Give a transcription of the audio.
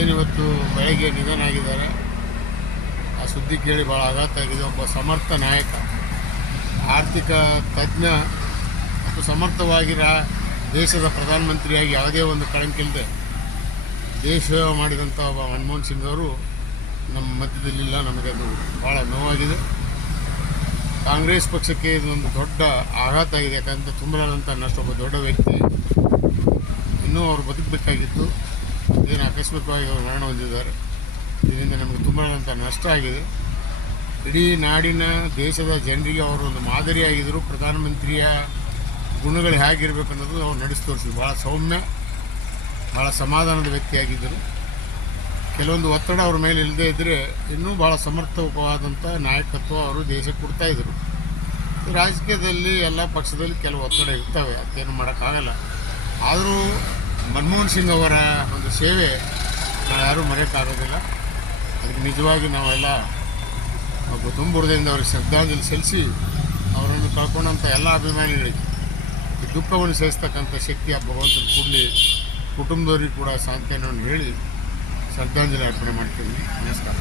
ಏನಿವತ್ತು ಬೆಳಗ್ಗೆ ನಿಧನ ಆಗಿದ್ದಾರೆ. ಆ ಸುದ್ದಿ ಕೇಳಿ ಭಾಳ ಆಘಾತ ಆಗಿದೆ. ಒಬ್ಬ ಸಮರ್ಥ ನಾಯಕ, ಆರ್ಥಿಕ ತಜ್ಞ ಮತ್ತು ಸಮರ್ಥವಾಗಿ ದೇಶದ ಪ್ರಧಾನಮಂತ್ರಿಯಾಗಿ ಯಾವುದೇ ಒಂದು ಕಳಂಕಿಲ್ಲದೆ ದೇಶ ಸೇವೆ ಮಾಡಿದಂಥ ಒಬ್ಬ ಮನಮೋಹನ್ ಸಿಂಗ್ ಅವರು ನಮ್ಮ ಮಧ್ಯದಲ್ಲಿಲ್ಲ. ನಮಗೆ ಅದು ಭಾಳ ನೋವಾಗಿದೆ. ಕಾಂಗ್ರೆಸ್ ಪಕ್ಷಕ್ಕೆ ಇದೊಂದು ದೊಡ್ಡ ಆಘಾತ ಆಗಿದೆ. ಯಾಕಂದರೆ ತುಂಬಲಾದಂಥ ನಷ್ಟ. ಒಬ್ಬ ದೊಡ್ಡ ವ್ಯಕ್ತಿ, ಇನ್ನೂ ಅವರು ಬದುಕಬೇಕಾಗಿತ್ತು. ಏನು ಆಕಸ್ಮಿಕವಾಗಿ ಅವರು ಮರಣ ಹೊಂದಿದ್ದಾರೆ. ಇದರಿಂದ ನಮಗೆ ತುಂಬಲಾದಂಥ ನಷ್ಟ ಆಗಿದೆ. ಇಡೀ ನಾಡಿನ ದೇಶದ ಜನರಿಗೆ ಅವರು ಒಂದು ಮಾದರಿಯಾಗಿದ್ದರು. ಪ್ರಧಾನಮಂತ್ರಿಯ ಗುಣಗಳು ಹೇಗಿರಬೇಕು ಅನ್ನೋದು ಅವ್ರು ನಡೆಸಿ ತೋರಿಸಿದ್ರು. ಭಾಳ ಸೌಮ್ಯ, ಭಾಳ ಸಮಾಧಾನದ ವ್ಯಕ್ತಿಯಾಗಿದ್ದರು. ಕೆಲವೊಂದು ಒತ್ತಡ ಅವ್ರ ಮೇಲೆ ಇಲ್ಲದೇ ಇದ್ದರೆ ಇನ್ನೂ ಭಾಳ ಸಮರ್ಥವಾದಂಥ ನಾಯಕತ್ವ ಅವರು ದೇಶಕ್ಕೆ ಕೊಡ್ತಾಯಿದ್ರು. ರಾಜಕೀಯದಲ್ಲಿ ಎಲ್ಲ ಪಕ್ಷದಲ್ಲಿ ಕೆಲವು ಒತ್ತಡ ಇರ್ತವೆ, ಅದಕ್ಕೇನು ಮಾಡೋಕ್ಕಾಗಲ್ಲ. ಆದರೂ ಮನಮೋಹನ್ ಸಿಂಗ್ ಅವರ ಒಂದು ಸೇವೆ ನಾವು ಯಾರೂ ಮರೆಯೋಕ್ಕಾಗೋದಿಲ್ಲ. ಅದಕ್ಕೆ ನಿಜವಾಗಿ ನಾವೆಲ್ಲ ತುಂಬ ಹೃದಯದಿಂದ ಅವ್ರಿಗೆ ಶ್ರದ್ಧಾಂಜಲಿ ಸಲ್ಲಿಸಿ ಅವರನ್ನು ಕಳ್ಕೊಂಡಂಥ ಎಲ್ಲ ಅಭಿಮಾನಿಗಳಿಗೆ ಈ ದುಃಖವನ್ನು ಸಹಿಸ್ತಕ್ಕಂಥ ಶಕ್ತಿ ಆ ಭಗವಂತನ ಕೂಡಲಿ ಕುಟುಂಬದವ್ರಿಗೆ ಕೂಡ ಸಾಂತ್ವನವನ್ನು ಹೇಳಿ ಶ್ರದ್ಧಾಂಜಲಿ ಅರ್ಪಣೆ ಮಾಡ್ತೀವಿ. ನಮಸ್ಕಾರ.